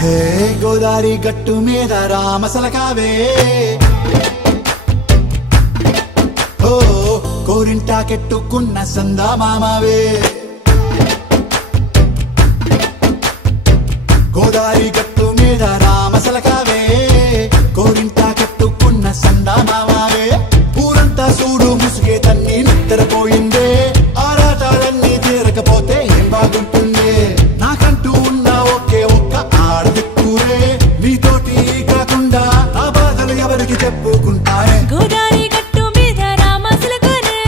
హే గోదారి గట్టు మీద రామసలకావే ఓ కోరింటా కెట్టుకున్న సందా మామావే గోదారి గట్టు మీద రామసలకావే కోరింటా కెట్టుకున్న సందా మామావే ఊరంతా చూడు ముసుగే తన్ని నిద్రపోయిందే ఆరాటాలన్నీ తీరకపోతే ఏం బాగుంటుందే నాకంటూ ఉన్న ఒకే ఒక్క ఆడదిక్కురే నీతోటి కాకుండా నా బాధలు ఎవరికి చెప్పుకుంటారే గోదారి గట్టు మీద రామసలకానే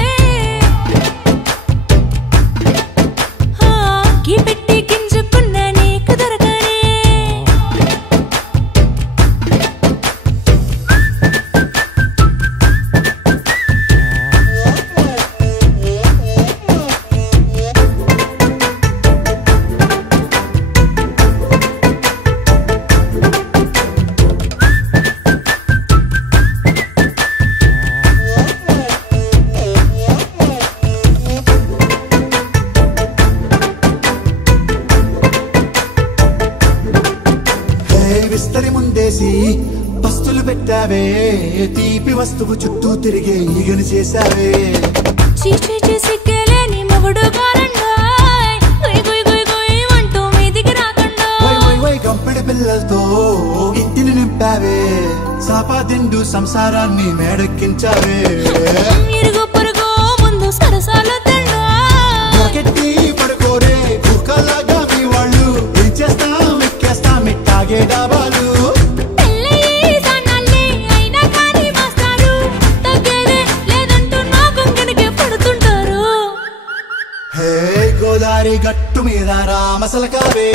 కీ పెట్టి గింజుకున్న నీకు దొరకనే విస్తరి ముందేసి పస్తులు పెట్టావే తీపి వస్తువు చుట్టూ తిరిగే ఈగను చేశావే చీచీ చేసి కేలేని మొగుడు గారండాయ్ గుయ్ గుయ్ గుయ్ గుయ్ అంటూ మీదికి రాకుండా వై గంపెడి పిల్లలతో ఇంటిని నింపావే సాపాదిండు సంసారాన్ని మేడెక్కించావే ఇరుగు పొరుగు ముందు సరసాలు కెట్టి పడుకోరే కుక్కలాగా మీ వాళ్ళు ఏం చేస్తాం ఎక్కేస్తాం ఇట్టాగే డాబాలు హే గోదారి గట్టు మీద రామసలకావే